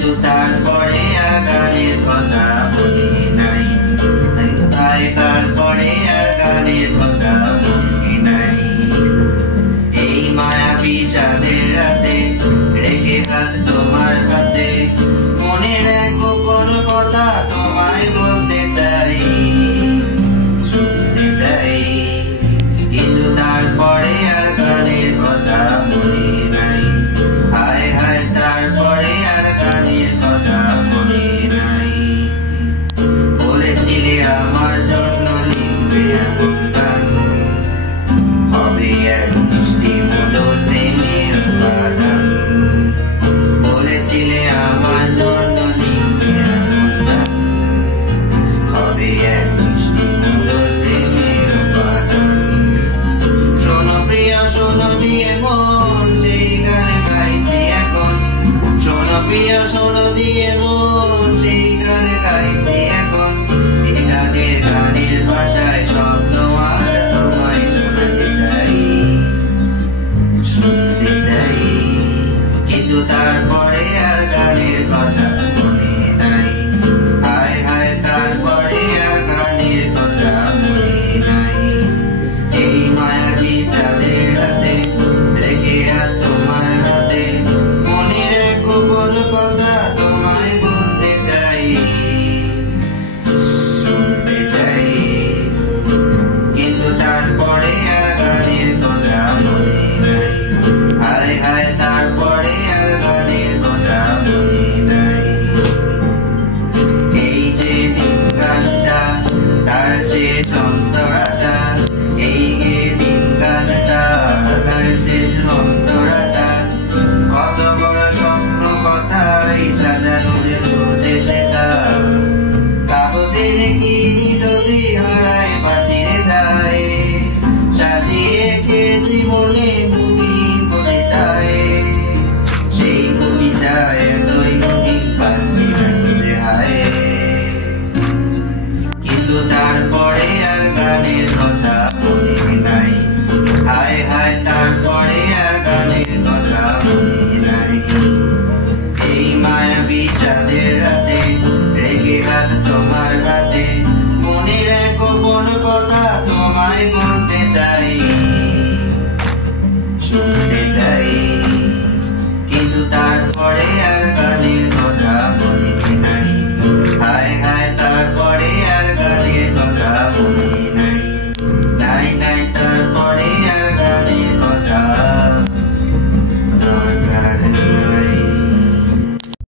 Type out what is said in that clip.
কিন্তু তারপরে আর গানের কথা মনে নাই, তাই তারপরে আর গানের কথা মনে নাই। এই মায়াবী চাঁদের রাতে রেখে হাত তোমার হাতে, মনের এক গোপন কথা তোমায় বলতে চাই, শুনতে চাই। কিন্তু তারপরে আর গানের কথা মনে নাই, হায় হায় তারপরে আর গানের কথা মনে নাই। বলেছিলে আমার জন্য লিখবে এমন গান, হবে এক মিষ্টি মধুর প্রেমের উপাদান। বলেছিলে আমার জন্য লিখবে এমন গান, হবে এক মিষ্টি মধুর প্রেমের উপাদান। শোনো প্রিয় শোনো দিয়ে মন, সেই গান গাইছি এখন। শোনো প্রিয় শোনো